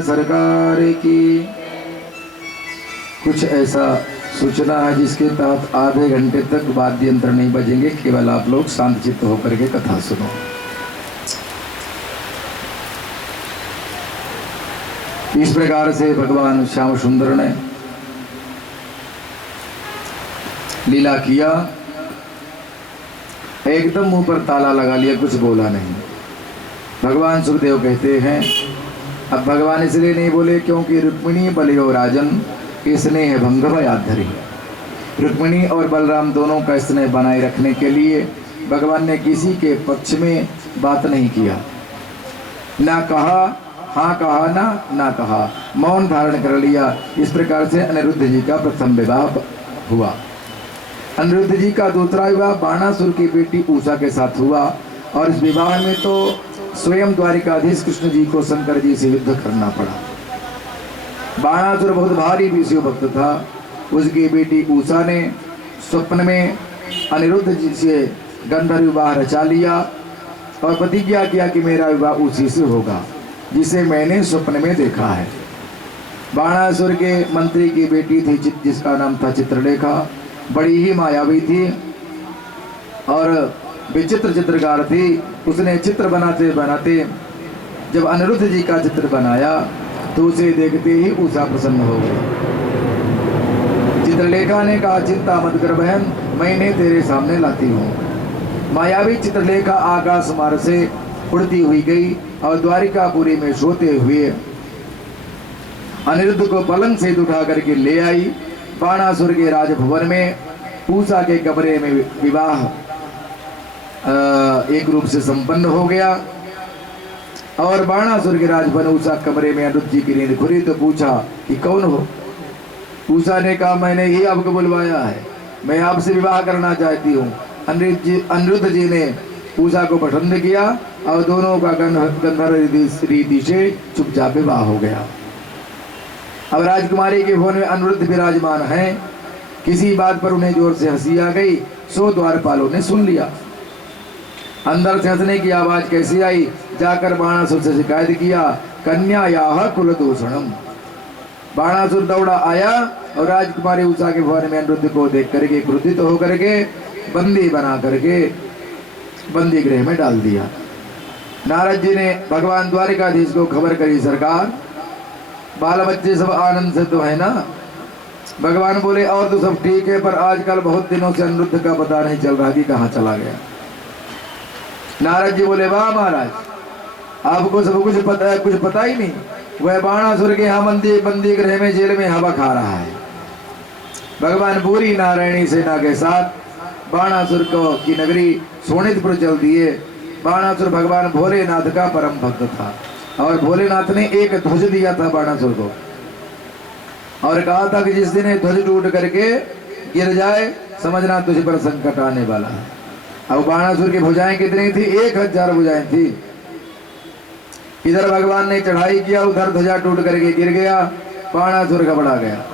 भगवान सरकार की। कुछ ऐसा सूचना है जिसके तहत आधे घंटे तक वाद्य यंत्र नहीं बजेंगे, केवल आप लोग शांतचित्त होकर के कथा सुनो। इस प्रकार से भगवान श्याम सुंदर ने लीला किया, एकदम मुंह पर ताला लगा लिया, कुछ बोला नहीं। भगवान सुखदेव कहते हैं, अब भगवान इसलिए नहीं बोले क्योंकि रुक्मिणी बलियो राजन स्नेह भंग भयात धरी। रुक्मिणी और बलराम दोनों का स्नेह बनाए रखने के लिए भगवान ने किसी के पक्ष में बात नहीं किया, ना कहा हाँ कहा ना कहा, मौन धारण कर लिया। इस प्रकार से अनिरुद्ध जी का प्रथम विवाह हुआ। अनिरुद्ध जी का दूसरा विवाह बाणासुर की बेटी उषा के साथ हुआ, और इस विवाह में तो स्वयं द्वारिकाधीश कृष्ण जी को शंकर जी से युद्ध करना पड़ा। बाणासुर बहुत भारी विष्णु भक्त था। उसकी बेटी उषा ने स्वप्न में अनिरुद्ध जी से गंधर्व विवाह रचा लिया और प्रतिज्ञा किया कि मेरा विवाह उसी से होगा जिसे मैंने स्वप्न में देखा है। बाणासुर के मंत्री की बेटी थी जिसका नाम था चित्रलेखा, बड़ी ही मायावी थी और विचित्र चित्रकार थी। उसने चित्र बनाते बनाते जब अनिरुद्ध जी का चित्र बनाया तो उसे देखते ही उषा प्रसन्न हो गई। चित्रलेखा ने कहा, चिंता मत कर बहन, मैंने तेरे सामने लाती हूँ। मायावी चित्रलेखा आकाश मार्ग से उड़ती हुई गई और द्वारिकापुरी में सोते हुए अनिरुद्ध को पलंग से उठा करके ले आई। बाणासुर के राजभवन में उषा के कमरे में विवाह एक रूप से संपन्न हो गया। और बाणासुर के राजभवन उषा कमरे में अनिरुद्ध जी की नींद खुली तो पूछा कि कौन हो। उषा ने कहा, मैंने ही आपको बुलवाया है, मैं आपसे विवाह करना चाहती हूँ। अनिरुद्ध जी ने उषा को पसंद किया और दोनों का गंधर्व रीति से चुपचाप विवाह हो गया। अब राजकुमारी के भवन में अनिरुद्ध विराजमान है। किसी बात पर उन्हें जोर से हंसी आ गई, सो द्वारपालों ने सुन लिया। अंदर से हंसने की आवाज कैसी आई, जाकर बाणासुर से शिकायत किया, कन्या याह कुल दूषणम। बाणासुर दौड़ा आया और राजकुमारी उषा के भवन में अनिरुद्ध को देख करके क्रोधित होकर के बंदी बना करके बंदी गृह में डाल दिया। नारद जी ने भगवान द्वारिकाधीश को खबर करी, सरकार बाल बच्चे सब आनंद से तो है ना। भगवान बोले, और तो सब ठीक है, पर आजकल बहुत दिनों से अनिरुद्ध का पता नहीं चल रहा कि कहाँ चला गया। नारद जी बोले, वाह महाराज, आपको सब कुछ पता ही नहीं। वह बाणासुर के यहाँ बंदी गृह में जेल में हवा खा रहा है। भगवान पूरी नारायणी सेना के साथ बाणासुर को की नगरी सोनितपुर चल दिए। बाणासुर भगवान भोलेनाथ का परम भक्त था और भोलेनाथ ने एक ध्वज दिया था बाणासुर को और कहा था कि जिस दिन ये ध्वज टूट करके गिर जाए समझना तुझ पर संकट आने वाला है। अब बाणासुर की भुजाएं कितनी थी? 1000 भुजाएं थी। इधर भगवान ने चढ़ाई किया, उधर ध्वजा टूट करके गिर गया। बाणासुर घबरा गया।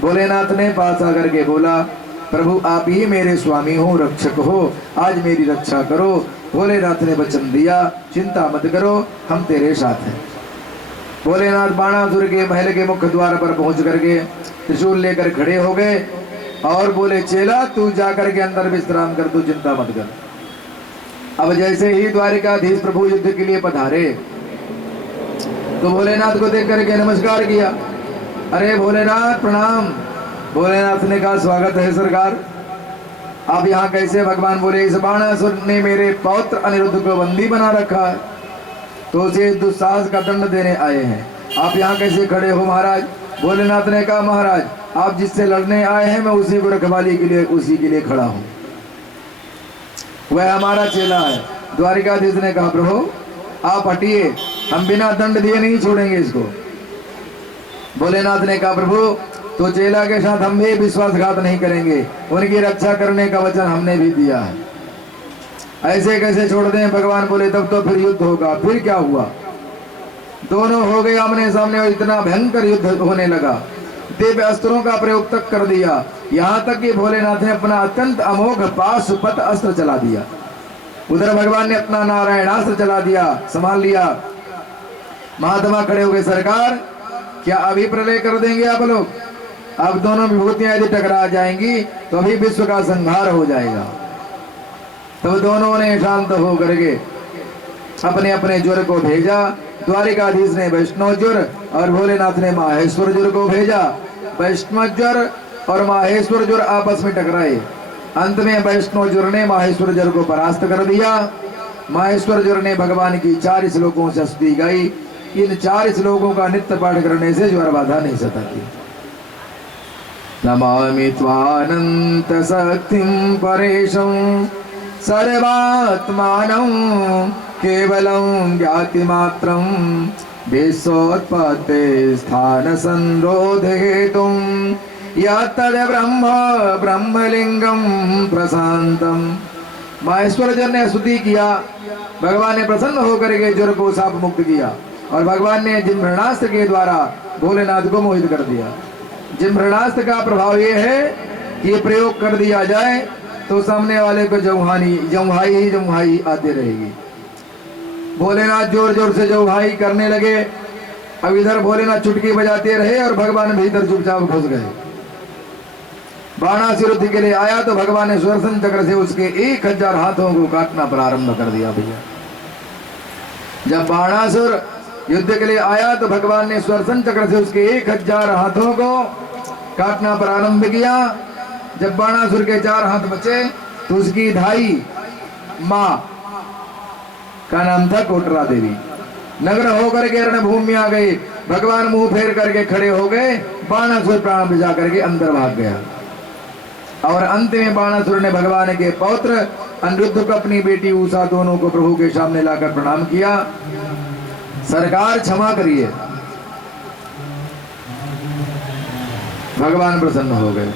भोलेनाथ ने पास आकर के बोला, प्रभु आप ही मेरे स्वामी हो, रक्षक हो, आज मेरी रक्षा करो। भोलेनाथ ने वचन दिया, चिंता मत करो, हम तेरे साथ हैं। भोलेनाथ बाणासुर के महल के मुख्य द्वार पर पहुंच करके त्रिशूल लेकर खड़े हो गए और बोले, चेला तू जाकर के अंदर विश्राम कर, तू चिंता मत कर। अब जैसे ही द्वारिकाधीश प्रभु युद्ध के लिए पधारे तो भोलेनाथ को देख करके नमस्कार किया। अरे भोलेनाथ प्रणाम। भोलेनाथ ने कहा, स्वागत है सरकार। आप यहाँ कैसे? भगवान बोले, इस बाणासुर ने मेरे पौत्र अनिरुद्ध को बंदी बना रखा है तो उसे दुस्साहस का दंड देने आए हैं। आप यहाँ कैसे खड़े हो महाराज? भोलेनाथ ने कहा, महाराज आप जिससे लड़ने आए हैं मैं उसी को रखवाली के लिए खड़ा हूँ, वह हमारा चेला है। द्वारिकाधीश ने कहा, प्रभु आप हटिए, हम बिना दंड दिए नहीं छोड़ेंगे इसको। भोलेनाथ ने कहा, प्रभु तो चेला के साथ हम भी विश्वासघात नहीं करेंगे, उनकी रक्षा करने का वचन हमने भी दिया है, ऐसे कैसे छोड़ दें? भगवान बोले, तब तो फिर युद्ध होगा। फिर क्या हुआ? दोनों हो गए आमने सामने और इतना भयंकर युद्ध होने लगा। दिव्य अस्त्रों का प्रयोग तक कर दिया, यहाँ तक कि भोलेनाथ ने अपना अत्यंत अमोघ पाशुपत अस्त्र चला दिया। उधर भगवान ने अपना नारायणास्त्र चला दिया, संभाल लिया। महात्मा खड़े हो गए, सरकार क्या अभी प्रलय कर देंगे आप लोग? अब दोनों विभूतियां यदि टकरा जाएंगी तो अभी विश्व का संहार हो जाएगा। तो दोनों ने शांत होकर के अपने अपने ज्वर को भेजा। द्वारिकाधीश ने वैष्णव ज्वर और भोलेनाथ ने माहेश्वर ज्वर को भेजा। वैष्णव ज्वर और माहेश्वर ज्वर आपस में टकराए। अंत में वैष्णव ज्वर ने माहेश्वर ज्वर को परास्त कर दिया। माहेश्वर ज्वर ने भगवान की 4 श्लोकों से स्तुति गाई। इन 4 श्लोकों का नित्य पाठ करने से ज्वर बाधा नहीं सताती। नमामि त्वानंत शक्तिं परेशं सर्वात्मानं केवलं ज्ञातिमात्रं विश्वोत्पत्ति स्थान संरोध हेतुं यत्तद् ब्रह्म ब्रह्मलिंगं प्रशांतम। माहेश्वर जन ने स्तुति किया। भगवान ने प्रसन्न होकर के ज्वर को साप मुक्त किया और भगवान ने जिम्हरणास्त्र के द्वारा भोलेनाथ को मोहित कर दिया। जिम्हरणास्त्र का प्रभाव ये है कि ये प्रयोग कर दिया जाए तो सामने वाले को जमुहाई आती रहेगी। भोलेनाथ जोर जोर से जमुहाई करने लगे। अब इधर भोलेनाथ चुटकी बजाते रहे और भगवान भीतर चुपचाप घुस गए। बाणासुर युद्ध के लिए आया तो भगवान ने सुदर्शन चक्र से उसके 1000 हाथों को काटना प्रारंभ कर दिया। भैया जब बाणासुर युद्ध के लिए आया तो भगवान ने सुदर्शन चक्र से उसके 1000 हाथों को काटना प्रारंभ किया। जब बाणासुर के 4 हाथ बचे तो उसकी धाई मां का नाम था कोटरा देवी। नगर होकर के रणभूमि आ गए। भगवान मुंह फेर करके खड़े हो गए। बाणासुर प्राण बचा करके अंदर भाग गया और अंत में बाणासुर ने भगवान के पौत्र अनिरुद्ध को अपनी बेटी उषा दोनों को प्रभु के सामने लाकर प्रणाम किया। सरकार क्षमा करिए। भगवान प्रसन्न हो गए।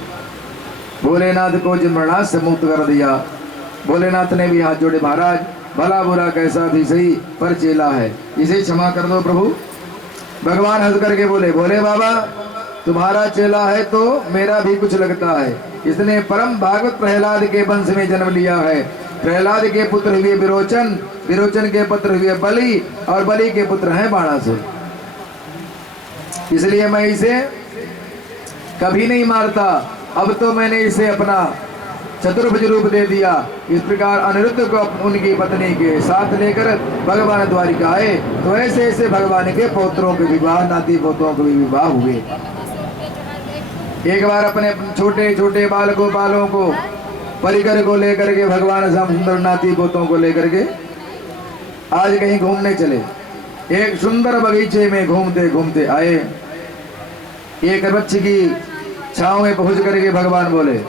भोलेनाथ को जिम्हरणास्त्र से मुक्त कर दिया। भोलेनाथ ने भी हाथ जोड़े, महाराज भला बुरा कैसा भी सही पर चेला है, इसे क्षमा कर दो प्रभु। भगवान हंस करके बोले, भोले बाबा तुम्हारा चेला है तो मेरा भी कुछ लगता है। इसने परम भागवत प्रहलाद के वंश में जन्म लिया है। प्रहलाद के पुत्र हुए विरोचन, विरोचन के पुत्र हुए बलि और बलि के पुत्र हैं बाणासुर। इसलिए मैं इसे कभी नहीं मारता। अब तो मैंने इसे अपना चतुर्भुज रूप दे दिया। इस प्रकार अनिरुद्ध को उनकी पत्नी के साथ लेकर भगवान द्वारिका आए तो ऐसे ऐसे भगवान के पौत्रों के विवाह, नाती पोतों के भी विवाह हुए। एक बार अपने छोटे छोटे बाल गोपालों को परिकर को लेकर के भगवान श्याम सुंदर नाती पोतों को लेकर के आज कहीं घूमने चले। एक सुंदर बगीचे में घूमते घूमते आए। एक वृक्ष की छांव में पहुंच करके भगवान बोले,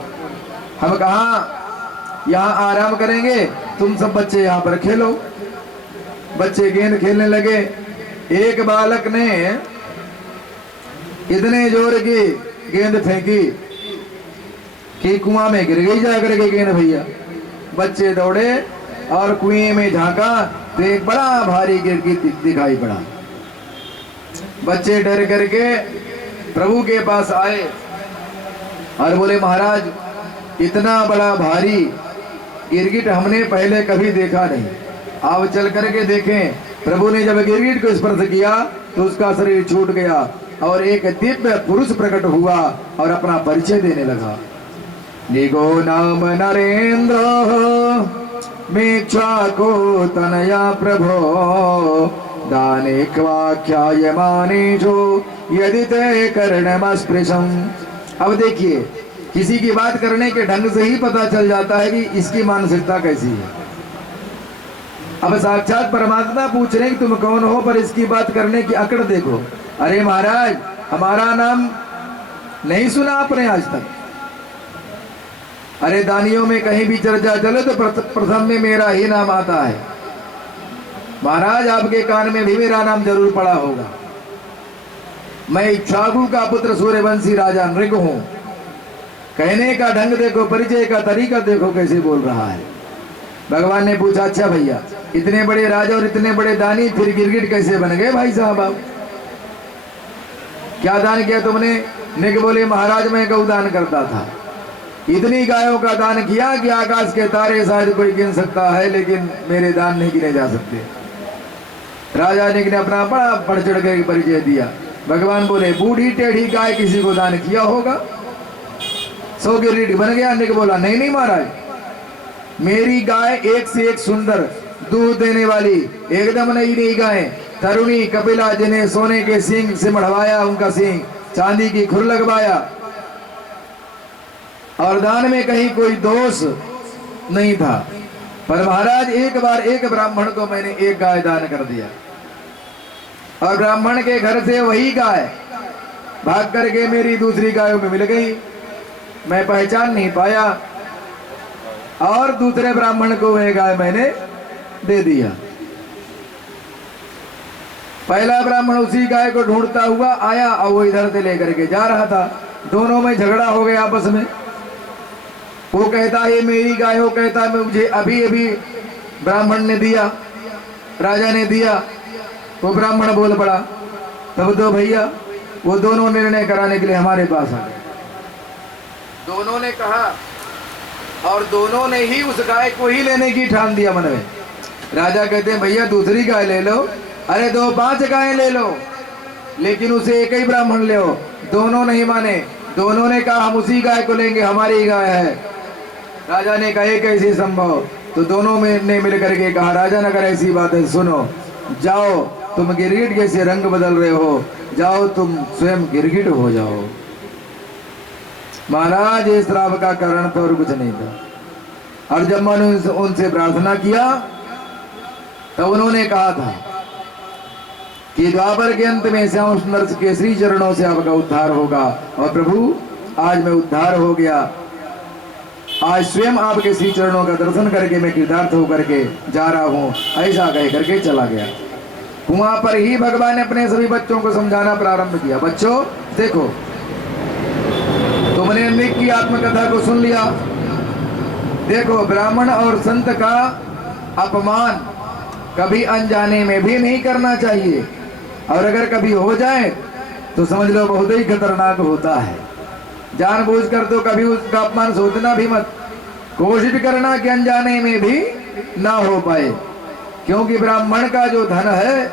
हम कहाँ यहाँ आराम करेंगे, तुम सब बच्चे यहाँ पर खेलो। बच्चे गेंद खेलने लगे। एक बालक ने इतने जोर की गेंद फेंकी कि कुआं में गिर गई जाकर के गेंद। भैया बच्चे दौड़े और कुएं में झांका तो एक बड़ा भारी गिरगिट दिखाई पड़ा। बच्चे डर करके प्रभु के पास आए और बोले, महाराज इतना बड़ा भारी गिरगिट हमने पहले कभी देखा नहीं, आप चल करके देखें। प्रभु ने जब गिरगिट को स्पर्श किया तो उसका शरीर छूट गया और एक दिव्य पुरुष प्रकट हुआ और अपना परिचय देने लगा। निगो नाम नरेंद्र मेक्षाको तनया प्रभो दानिक्वाख्यायमानेषु यदि ते कर्णमस्पृशम्। अब देखिए, किसी की बात करने के ढंग से ही पता चल जाता है कि इसकी मानसिकता कैसी है। अब साक्षात परमात्मा पूछ रहे हैं कि तुम कौन हो, पर इसकी बात करने की अकड़ देखो। अरे महाराज हमारा नाम नहीं सुना आपने आज तक? अरे दानियों में कहीं भी चर्चा चले तो प्रथम में मेरा ही नाम आता है। महाराज आपके कान में भी मेरा नाम जरूर पड़ा होगा। मैं इक्ष्वाकु का पुत्र सूर्यवंशी राजा नृग हूं। कहने का ढंग देखो, परिचय का तरीका देखो कैसे बोल रहा है। भगवान ने पूछा, अच्छा भैया इतने बड़े राजा और इतने बड़े दानी फिर गिरगिट कैसे बन गए भाई साहब? आप क्या दान किया तुमने? निक बोले, महाराज मैं गौदान करता था। इतनी गायों का दान किया कि आकाश के तारे शायद कोई गिन सकता है, लेकिन मेरे दान नहीं गिने जा सकते। राजा ने अपना बड़ा बढ़ चढ़ के परिचय दिया। भगवान बोले बूढ़ी टेढ़ी गाय किसी को दान किया होगा? 100 गिरगिट बन गया। ने बोला नहीं नहीं महाराज, मेरी गाय एक से एक सुंदर दूध देने वाली एकदम नई नई गाय, तरुणी कपिला, जिन्हें सोने के सींग से मढ़वाया, उनका सींग चांदी की खुर लगवाया, और दान में कहीं कोई दोष नहीं था। पर महाराज एक बार एक ब्राह्मण को मैंने एक गाय दान कर दिया, और ब्राह्मण के घर से वही गाय भाग करके मेरी दूसरी गायों में मिल गई। मैं पहचान नहीं पाया, और दूसरे ब्राह्मण को वह गाय मैंने दे दिया। पहला ब्राह्मण उसी गाय को ढूंढता हुआ आया, और वो इधर से लेकर के जा रहा था। दोनों में झगड़ा हो गया आपस में। वो कहता ये मेरी गाय, हो कहता मैं मुझे अभी अभी ब्राह्मण ने दिया, राजा ने दिया। वो ब्राह्मण बोल पड़ा। तब तो भैया वो दोनों निर्णय कराने के लिए हमारे पास आ गए। दोनों ने कहा, और दोनों ने ही उस गाय को ही लेने की ठान दिया मन में। राजा कहते हैं भैया दूसरी गाय ले लो। अरे 2-5 गायें ले लो, लेकिन उसे एक ही ब्राह्मण ले हो। दोनों नहीं माने। दोनों ने कहा हम उसी गाय को लेंगे, हमारी गाय है। राजा ने कहा कैसे संभव? तो दोनों में ने मिल करके कहा राजा ने अगर ऐसी बात है सुनो, जाओ तुम गिरगिट कैसे रंग बदल रहे हो, जाओ तुम स्वयं गिरगिट हो जाओ। महाराज इस श्राप का कारण तो और कुछ नहीं था। और जब मैंने उनसे प्रार्थना किया तो उन्होंने कहा था कि द्वापर के अंत में श्याम सुंदर के श्री चरणों से आपका उद्धार होगा। और प्रभु आज मैं उद्धार हो गया, आज स्वयं आपके श्री चरणों का दर्शन करके मैं कृतार्थ होकर के जा रहा हूँ, ऐसा कह करके चला गया। वहां पर ही भगवान ने अपने सभी बच्चों को समझाना प्रारंभ किया। बच्चों देखो, तुमने अनेक की आत्मकथा को सुन लिया। देखो ब्राह्मण और संत का अपमान कभी अनजाने में भी नहीं करना चाहिए, और अगर कभी हो जाए तो समझ लो बहुत ही खतरनाक होता है। जानबूझकर तो कभी उसका अपमान सोचना भी मत, कोशिश करना कि अनजाने में भी ना हो पाए, क्योंकि ब्राह्मण का जो धन है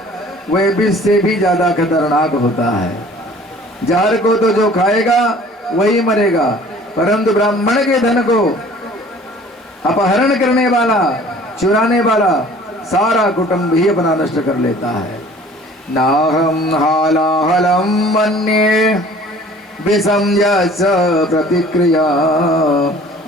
वह विष से भी ज्यादा खतरनाक होता है। जहर को तो जो खाएगा वही मरेगा, परंतु ब्राह्मण के धन को अपहरण करने वाला, चुराने वाला सारा कुटुंब ही अपना नष्ट कर लेता है। नाहम हालाहलम मन्ये विषम यस प्रतिक्रिया,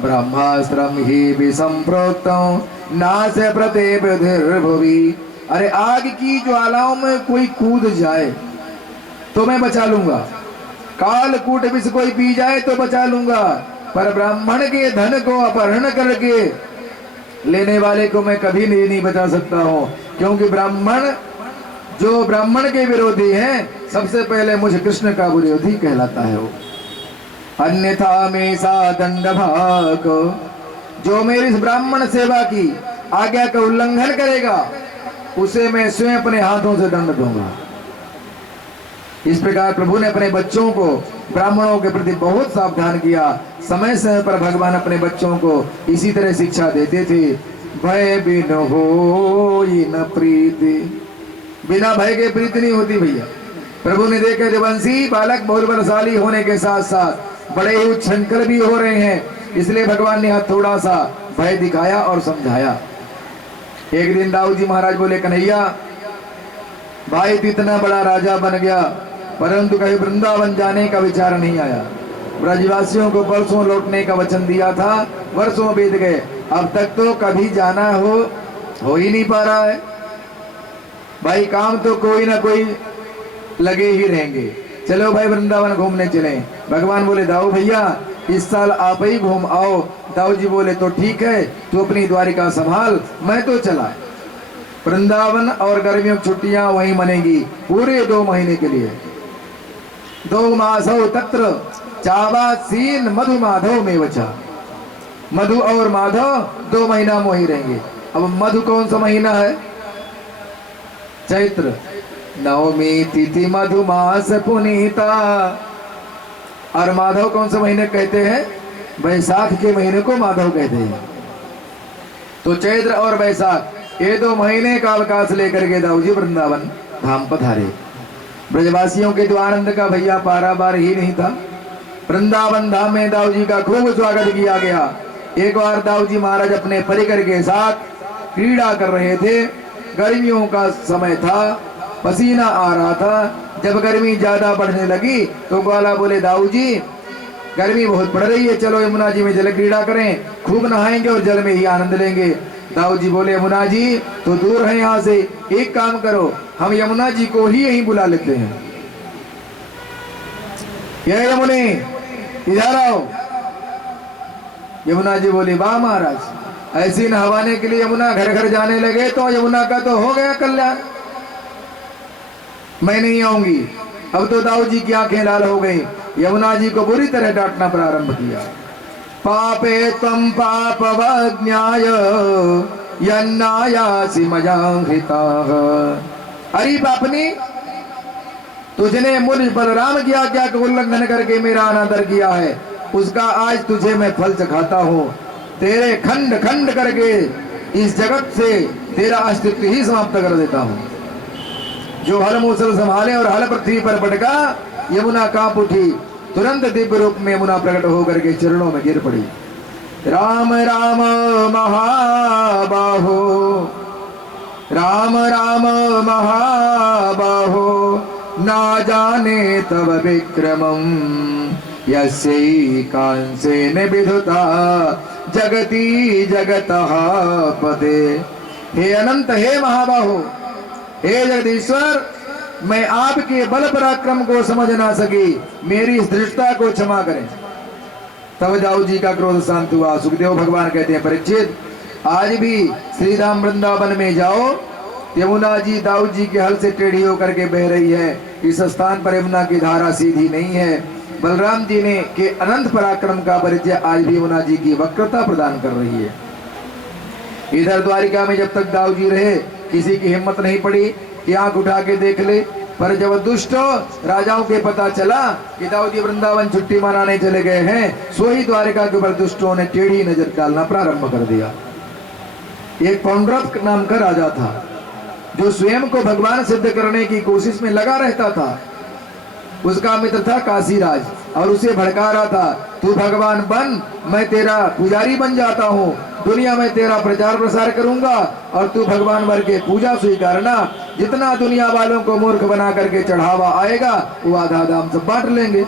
ब्रह्मास्त्रम ही विषम प्रोक्तम नाश प्रते बुद्धि। अरे आग की ज्वालाओं में कोई कूद जाए तो मैं बचा लूंगा, काल कूट विष कोई पी जाए तो बचा लूंगा, पर ब्राह्मण के धन को अपहरण करके लेने वाले को मैं कभी नहीं बचा सकता हूँ, क्योंकि ब्राह्मण जो ब्राह्मण के विरोधी हैं सबसे पहले मुझे कृष्ण का विरोधी कहलाता है वो। अन्यथा में सा दंड भाग, जो मेरी इस ब्राह्मण सेवा की आज्ञा का उल्लंघन करेगा उसे मैं स्वयं अपने हाथों से दंड दूंगा। इस प्रकार प्रभु ने अपने बच्चों को ब्राह्मणों के प्रति बहुत सावधान किया। समय समय पर भगवान अपने बच्चों को इसी तरह शिक्षा देते थे। भय बिन हो न प्रीति, बिना भय के प्रीति नहीं होती भैया। प्रभु ने देखा देवंशी बालक बहुत बलशाली होने के साथ साथ बड़े ही उच्छृंखल भी हो रहे हैं, इसलिए भगवान ने थोड़ा सा भय दिखाया और समझाया। एक दिन दाऊद जी महाराज बोले कन्हैया भाई तो इतना बड़ा राजा बन गया, परंतु कहीं वृंदावन जाने का विचार नहीं आया। ब्रजवासियों को परसों लौटने का वचन दिया था, वर्षों बीत गए, अब तक तो कभी जाना हो ही नहीं पा रहा है। भाई काम तो कोई ना कोई लगे ही रहेंगे, चलो भाई वृंदावन घूमने चले। भगवान बोले दाऊ भैया इस साल आप ही घूम आओ। दाऊ जी बोले तो ठीक है, तू अपनी द्वारिका संभाल, मैं तो चला। वृंदावन और गर्मियों की छुट्टियां वहीं मनेगी पूरे 2 महीने के लिए। 2 मासौ तत्र चावासीन मधु माधव में वचा, मधु और माधव 2 महीना वहीं रहेंगे। अब मधु कौन सा महीना है? चैत्र नवमी तिथि मधुमास पुनीता। और माधव कौन से महीने कहते हैं? वैशाख के महीने को माधव कहते हैं। तो चैत्र और वैशाख ये 2 महीने का अवकाश लेकर के दाऊ जी वृंदावन धाम पधारे। ब्रजवासियों के तो आनंद का भैया पारावार ही नहीं था। वृंदावन धाम में दाऊ जी का खूब स्वागत किया गया। एक बार दाऊ जी महाराज अपने परिकर के साथ क्रीड़ा कर रहे थे। गर्मियों का समय था, पसीना आ रहा था। जब गर्मी ज्यादा बढ़ने लगी तो ग्वाला बोले, दाऊ जी गर्मी बहुत पड़ रही है, चलो यमुना जी में जल क्रीड़ा करें, खूब नहाएंगे और जल में ही आनंद लेंगे। दाऊ जी बोले, यमुना जी तो दूर है यहाँ से, एक काम करो, हम यमुना जी को ही यहीं बुला लेते हैं। ये यमुने इधर आओ। यमुना जी बोली, वाह महाराज, ऐसी नहवाने के लिए यमुना घर घर जाने लगे तो यमुना का तो हो गया कल्याण, मैं नहीं आऊंगी। अब तो दाऊ जी की आंखें लाल हो गई। यमुना जी को बुरी तरह डांटना प्रारंभ किया। पापे त्वं पापवज्ञाय यन्नायासि मजांहृताः। अरे पापनी, तुझने मुझ बलराम की आज्ञा का उल्लंघन करके मेरा अनादर किया है, उसका आज तुझे मैं फल चखाता हूँ। तेरे खंड खंड करके इस जगत से तेरा अस्तित्व ही समाप्त कर देता हूँ। जो हल मूसल संभाले और हल पृथ्वी पर पटका, यमुना कांप उठी। तुरंत दिव्य रूप में यमुना प्रकट होकर के चरणों में गिर पड़ी। राम राम महाबाहो, राम राम महाबाहो, ना जाने तव विक्रमम यस्यैकांसेन विधुता जगती जगतः पते। हे अनंत, हे महाबाहो, हे जगदीश्वर, मैं आपके बल पराक्रम को समझ ना सकी, मेरी इस दृष्टता को क्षमा करें। तब दाऊ जी का क्रोध शांत हुआ। सुखदेव भगवान कहते हैं, परीक्षित, आज भी श्री धाम वृंदावन में जाओ, यमुना जी दाऊ जी के हल से टेढ़ी होकर के बह रही है। इस स्थान पर यमुना की धारा सीधी नहीं है। बलराम जी ने के अनंत पराक्रम का परिचय आज भी यमुना जी की वक्रता प्रदान कर रही है। इधर द्वारिका में जब तक दाऊ जी रहे, किसी की हिम्मत नहीं पड़ी कि आंख उठा के देख ले। पर जब दुष्ट राजाओं के पता चला कि दाऊ जी वृंदावन छुट्टी मनाने चले गए हैं, सो ही द्वारिका के ऊपर दुष्टों ने टेढ़ी नजर डालना प्रारंभ कर दिया। एक पौंड्रथ नाम का राजा था, जो स्वयं को भगवान सिद्ध करने की कोशिश में लगा रहता था। उसका मित्र था काशीराज, और उसे भड़का रहा था, तू भगवान बन, मैं तेरा पुजारी बन जाता हूँ, दुनिया में तेरा प्रचार प्रसार करूंगा और तू भगवान वर के पूजा स्वीकारना। जितना दुनिया वालों को मूर्ख बना करके चढ़ावा आएगा, वो आधा दाम सब बांट लेंगे।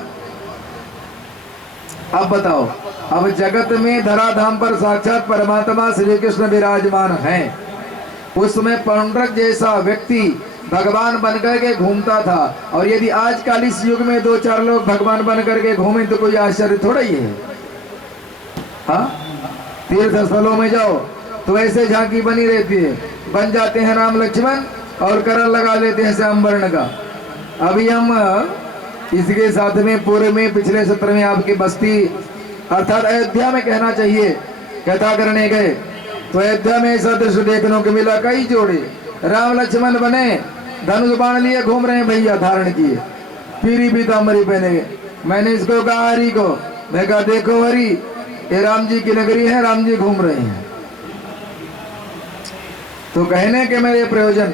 अब बताओ, अब जगत में धराधाम पर साक्षात परमात्मा श्री कृष्ण विराजमान हैं। उस समय पौंड्रक जैसा व्यक्ति भगवान बनकर के घूमता था, और यदि आजकल इस युग में 2-4 लोग भगवान बनकर के घूमे तो कोई आश्चर्य थोड़ा ही है। हाँ, तीर्थ स्थलों में जाओ तो ऐसे झांकी बनी रहती है, बन जाते हैं राम लक्ष्मण और करल लगा लेते हैं श्याम वर्ण का। अभी हम इसके साथ में पूर्व में पिछले सत्र में आपकी बस्ती अर्थात अयोध्या में कहना चाहिए कथा करने गए, तो अयोध्या में ऐसा दृश्य देखने को मिला। कई जोड़े राम लक्ष्मण बने, धनुष बाण लिए घूम रहे हैं भैया, धारण किए, पीरी पीताम्बरी पहने। मैंने इसको कहा हरि को, मैं कहा देखो हरि, ये राम जी की नगरी है, राम जी घूम रहे हैं। तो कहने के मेरे प्रयोजन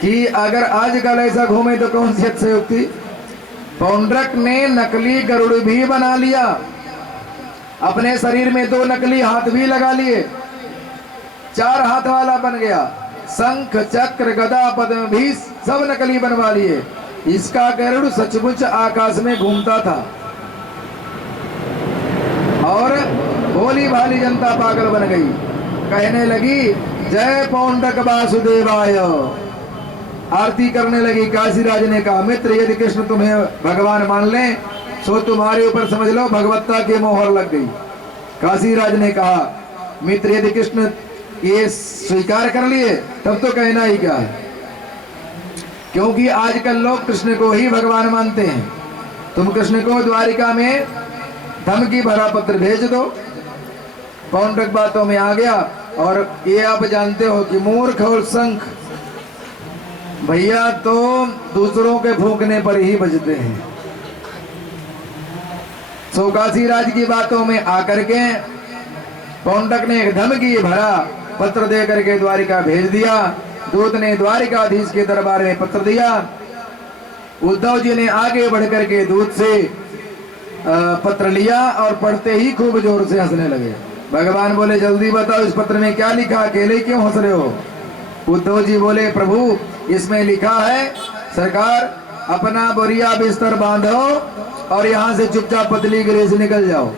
कि अगर आजकल ऐसा घूमे तो कौन सी अतिशयोक्ति। पौंड्रक ने नकली गरुड़ भी बना लिया, अपने शरीर में 2 नकली हाथ भी लगा लिए, 4 हाथ वाला बन गया। शंख चक्र गदा पद्म भी सब नकली बनवा लिए। इसका गरुड़ सचमुच आकाश में घूमता था और भोली भाली जनता पागल बन गई, कहने लगी जय पौंड्रक वासुदेवाय। आरती करने लगी। काशीराज ने कहा, मित्र यदि कृष्ण तुम्हें भगवान मान लें सो तुम्हारे ऊपर समझ लो भगवत्ता की मोहर लग गई। काशीराज ने कहा, मित्र यदि कृष्ण ये स्वीकार कर लिए तब तो कहना ही क्या है, क्योंकि आजकल लोग कृष्ण को ही भगवान मानते हैं। तुम कृष्ण को द्वारिका में धमकी भरा पत्र भेज दो। पौंड्रक बातों में आ गया, और ये आप जानते हो कि मूर्ख और शंख भैया तो दूसरों के फूंकने पर ही बजते हैं। सो काशीराज की बातों में आकर के पौंड्रक ने एक धमकी भरा पत्र दे करके द्वारिका भेज दिया। दूत ने द्वारिकाधीश के दरबार में पत्र दिया। उद्धव जी ने आगे बढ़ करके दूत से पत्र लिया और पढ़ते ही खूब जोर से हंसने लगे। भगवान बोले जल्दी बताओ इस पत्र में क्या लिखा, अकेले क्यों हंस रहे हो? उद्धव जी बोले प्रभु इसमें लिखा है सरकार अपना बोरिया बिस्तर बांधो और यहाँ से चुपचाप पतली गिरे से निकल जाओ।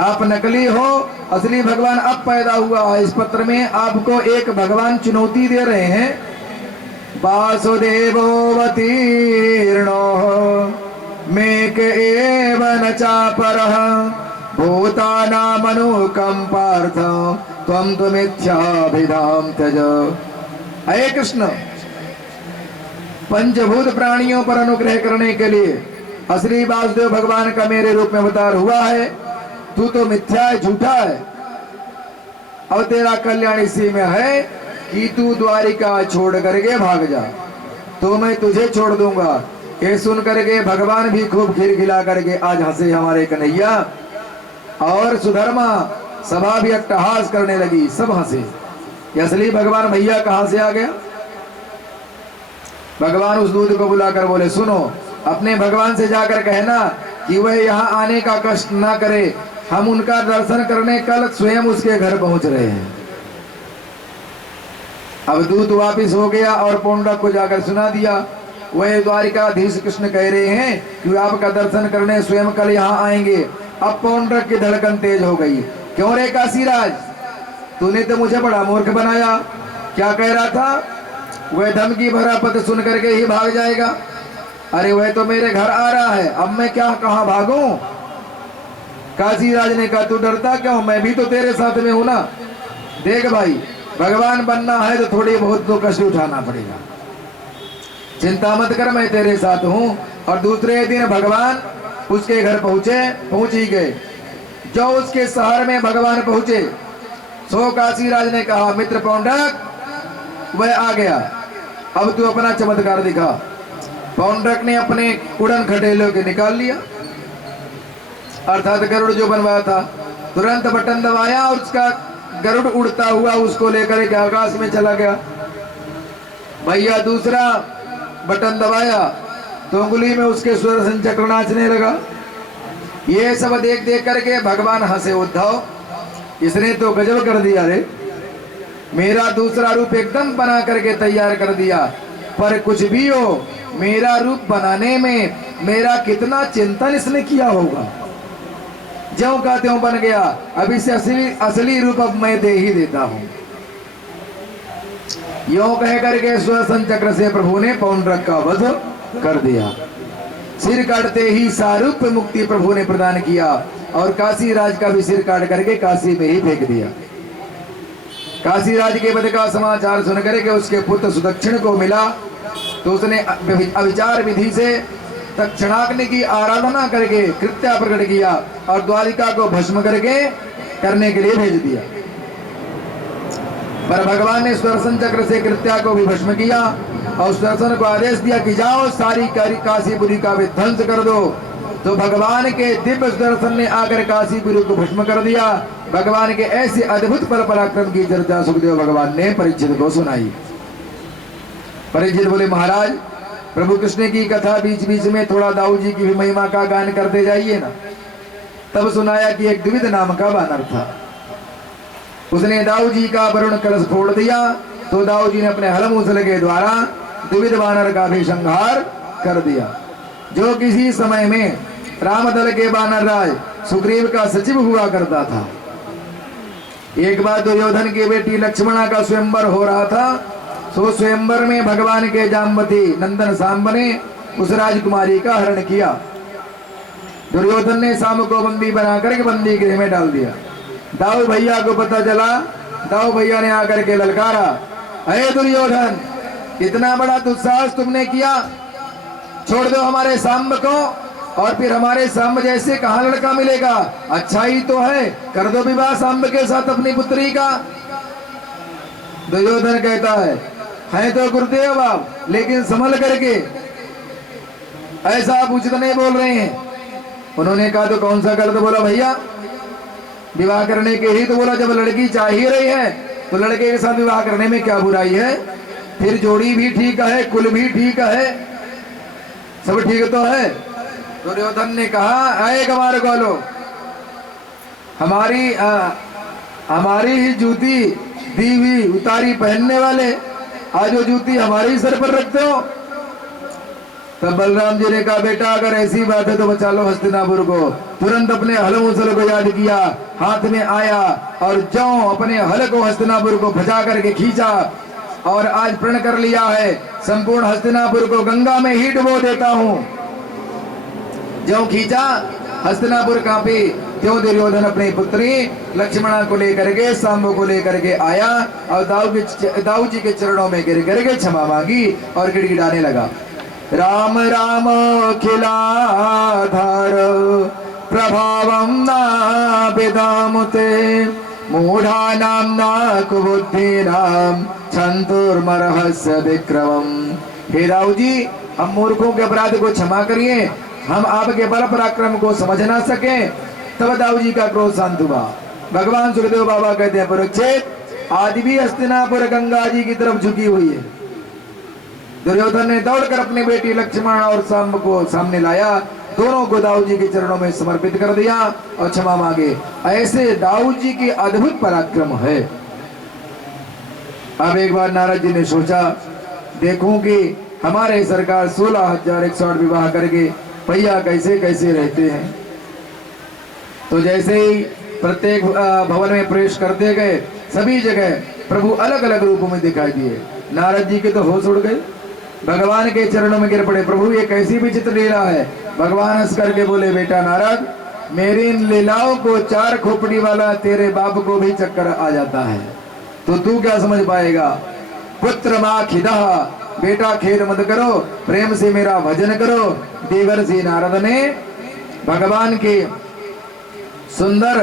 आप नकली हो, असली भगवान अब पैदा हुआ है। इस पत्र में आपको एक भगवान चुनौती दे रहे हैं। वासुदेवोऽवतीर्णो मेक एव न चापरः भूतानामनुकंपार्थ त्वं तु मिथ्याभिधाम त्यज। हे कृष्ण, पंचभूत प्राणियों पर अनुग्रह करने के लिए असली वासुदेव भगवान का मेरे रूप में अवतार हुआ है। तू तो मिथ्या है, झूठा है। अब तेरा कल्याण इसी में है कि तू द्वारिका छोड़ करके भाग जा, तो मैं तुझे छोड़ दूंगा। ये सुन करके भगवान भी खूब खिलखिला करके आज हंसे हमारे कन्हैया, और सुधर्मा सभा भी अट्टहास करने लगी, सब हंसे। असली भगवान भैया कहां से आ गया? भगवान उस दूत को बुलाकर बोले सुनो, अपने भगवान से जाकर कहना कि वह यहाँ आने का कष्ट ना करे। हम उनका दर्शन करने कल स्वयं उसके घर पहुंच रहे हैं। अब दूत वापिस हो गया और पौंड्रक को जाकर सुना दिया। वह द्वारिकाधीश कृष्ण कह रहे हैं कि आपका दर्शन करने स्वयं कल यहाँ आएंगे। अब पौंड्रक की धड़कन तेज हो गई। क्यों रे काशीराज, तूने तो मुझे बड़ा मूर्ख बनाया। क्या कह रहा था? वह धमकी भरा पत्र सुन करके ही भाग जाएगा। अरे वह तो मेरे घर आ रहा है, अब मैं क्या कहाँ भागूं? काशीराज ने कहा तू डरता क्यों, मैं भी तो तेरे साथ में हूं ना। देख भाई, भगवान बनना है तो थोड़ी बहुत तो कष्ट उठाना पड़ेगा। चिंता मत कर, मैं तेरे साथ हूं। और दूसरे दिन भगवान उसके घर पहुंच ही गए। जो उसके शहर में भगवान पहुंचे, सो काशीराज ने कहा मित्र पौंड्रक वह आ गया, अब तू अपना चमत्कार दिखा। पौंड्रक ने अपने उड़न खटेलों के निकाल लिया, अर्थात गरुड़ जो बनवाया था, तुरंत बटन दबाया और उसका गरुड़ उड़ता हुआ उसको लेकर के आकाश में चला गया। भैया दूसरा बटन दबाया तो उंगली में उसके सुदर्शन चक्र नाचने लगा। ये सब देख देख करके भगवान हंसे। उद्धव, इसने तो गजब कर दिया रे, मेरा दूसरा रूप एकदम बना करके तैयार कर दिया। पर कुछ भी हो, मेरा रूप बनाने में मेरा कितना चिंतन इसने किया होगा। ज्यों का त्यों बन गया। अभी से असली रूप अब मैं दे ही देता हूं। यों कह करके सुदर्शन चक्र से प्रभु ने पौंड्रक का वध कर दिया। सिर काटते ही सारूप्य मुक्ति प्रभु ने प्रदान किया और काशीराज का भी सिर काट करके काशी में ही फेंक दिया। काशीराज के वध का समाचार सुन करके उसके पुत्र सुदक्षिण को मिला तो उसने अविचार विधि से तक्षणाग्नि की आराधना करके कृत्या प्रकट किया और द्वारिका को भस्म करने के लिए भेज दिया। पर भगवान ने सुदर्शन चक्र से कृत्या को भी भस्म किया और सुदर्शन को आदेश दिया कि जाओ सारी काशीपुरी का विध्वंस कर दो। तो भगवान के दिव्य सुदर्शन ने आकर काशीपुरी को भस्म कर दिया। भगवान के ऐसे अद्भुत पराक्रम की चर्चा सुखदेव भगवान ने परीक्षित को सुनाई। परीक्षित बोले महाराज, प्रभु कृष्ण की कथा बीच बीच में थोड़ा दाऊ जी की भी महिमा का गान करते जाइए ना। तब सुनाया कि एक द्विविध नाम का वानर था, उसने दाऊ जी का वरुण कलश फोड़ दिया तो दाऊ जी ने अपने हलमूसल के द्वारा द्विविध वानर का भी संहार कर दिया। जो किसी समय में रामदल के वानर राज सुग्रीव का सचिव हुआ करता था। एक बार दुर्योधन की बेटी लक्ष्मणा का स्वयंवर हो रहा था। सो स्वयंवर में भगवान के जाम्बती नंदन सांब ने उस राजकुमारी का हरण किया। दुर्योधन ने सांब को बंदी बना करके बंदी गृह में डाल दिया। दाऊ भैया को पता चला। दाऊ भैया ने आकर के ललकारा, अरे दुर्योधन, इतना बड़ा दुस्साहस तुमने किया, छोड़ दो हमारे सांब को और फिर हमारे सांब जैसे कहाँ लड़का मिलेगा। अच्छा ही तो है, कर दो विवाह सांब के साथ अपनी पुत्री का। दुर्योधन कहता है तो गुरुदेव आप, लेकिन संभल करके, ऐसा आप उचित नहीं बोल रहे हैं। उन्होंने कहा तो कौन सा गलत बोला भैया? विवाह करने के ही तो बोला, जब लड़की चाह ही रही है तो लड़के के साथ विवाह करने में क्या बुराई है। फिर जोड़ी भी ठीक है, कुल भी ठीक है, सब ठीक तो है। दुर्योधन ने कहा, आए गवार वालों, हमारी ही जूती दी हुई उतारी पहनने वाले, आज वो जूती हमारे सर पर रखते हो। तब बलराम जी ने कहा, बेटा अगर ऐसी बात है तो बचा लो हस्तिनापुर को। तुरंत अपने हल मूसल को याद किया, हाथ में आया और जो अपने हल को हस्तिनापुर को भजा करके खींचा और आज प्रण कर लिया है, संपूर्ण हस्तिनापुर को गंगा में ही डुबो देता हूं। जो खींचा हस्तिनापुर कांपी। त्यों दुर्योधन अपनी पुत्री लक्ष्मणा को लेकर के, सांबो को लेकर के आया और दाऊ जी के चरणों में गिर करके क्षमा मांगी और गिड़गिड़ाने लगा। राम राम अखिलाधार प्रभावं नाभिधामुते मूढ़ानां न कुबुद्धिनां क्षन्तुर्मर्हस्य विक्रमम्। हे दाऊ जी, हम मूर्खों के अपराध को क्षमा करिए, हम आपके बल पराक्रम को समझ ना सके। तब दाऊ जी का क्रोध शांत हुआ। भगवान सुखदेव बाबा कहते हैं, परीक्षित, आज भी हस्तिनापुर गंगा जी की तरफ झुकी हुई है। दुर्योधन ने दौड़कर अपनी बेटी लक्ष्मण और सांब को सामने लाया, दोनों को दाऊ जी के चरणों में समर्पित कर दिया और क्षमा मांगे। ऐसे दाऊ जी की अद्भुत पराक्रम है। अब एक बार नारद जी ने सोचा, देखूं कि हमारे सरकार 16,108 विवाह करके भैया कैसे कैसे रहते हैं। तो जैसे ही प्रत्येक भवन में प्रवेश करते गए, सभी जगह प्रभु अलग अलग रूपों में दिखाई दिए। नारद जी के तो होश उड़ गए, भगवान के चरणों में गिर पड़े। प्रभु ये कैसी विचित्र लीला है। भगवान हंस करके बोले, बेटा नारद, मेरी इन लीलाओं को 4 खोपड़ी वाला तेरे बाप को भी चक्कर आ जाता है, तो तू क्या समझ पाएगा। पुत्र माँ खिदा, बेटा खेद मत करो, प्रेम से मेरा भजन करो। देवर्षि नारद ने भगवान के सुंदर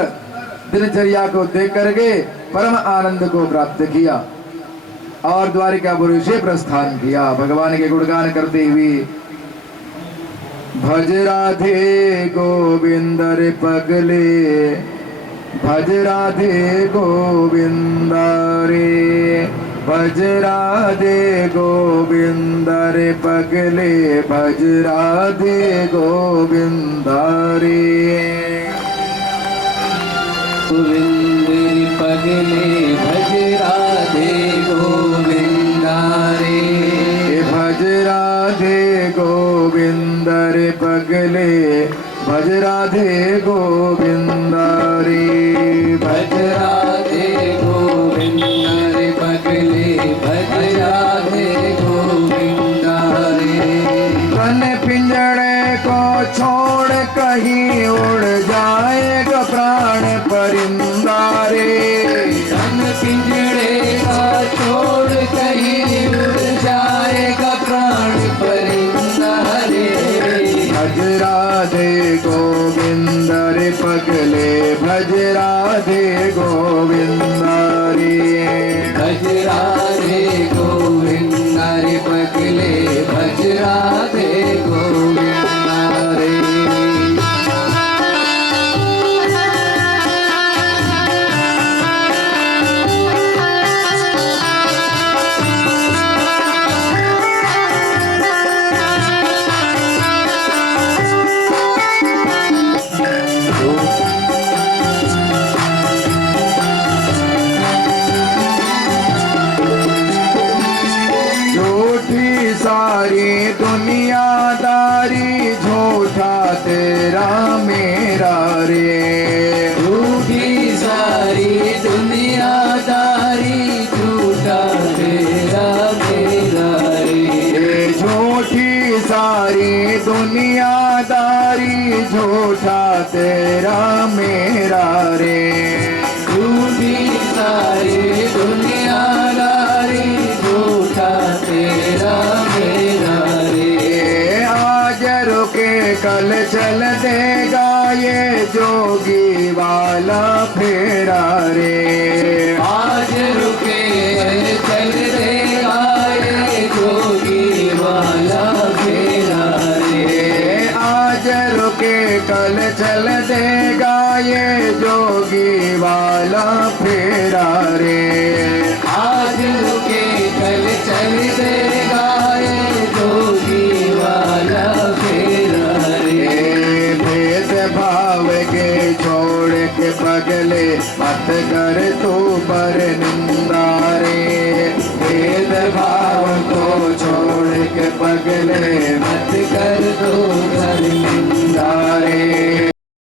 दिनचर्या को देख करके परम आनंद को प्राप्त किया और द्वारिकापुरी से प्रस्थान किया। भगवान के गुणगान करते हुए, भज राधे गोविंद रे पगले, भज राधे गोविंद रे, भज राधे गोविंद रे पगले, भज राधे गोविंद रे। गोविंद रे पगले, भज राधे गोविंद रे, भज राधे गोविंद रे पगले, भज राधे गोविंद रे, भज राधे गोविंद रे पगले, भज राधे गोविंद रे। तन पिंजड़े को छोड़ कहीं उड़ जाएगा प्राण परिंदा रे। तन पिंजड़े का छोड़ कहीं उड़ जाएगा प्राण परिंदा रे। भज राधे गोविंद रे पगले, भज राधे गोविंद रे, भज राधे गोविंद रे पगले, भज राधे गोविंद रे। सारी दुनियादारी झूठा तेरा मेरा रे। झूठी सारी दुनियादारी झूठा तेरा मेरा रे। झूठी सारी दुनियादारी झूठा तेरा मेरा रे। झूठी सारी दुनियादारी झूठा तेरा मेरा रे। आज रुके कल चल देगा ये जोगी वाला फेरा रे। आज रुके चल देगा ये जोगी वाला फेरा रे। आज रुके कल चल देगा ये जोगी वाला फेरा रे। आज रुके कल चल देगा ये जोगी वाला फेरा रे। भेद भाव के छोड़ के पगले मत कर तू पर निंदा रे। भेद भाव को छोड़ के पगले मत कर दो घर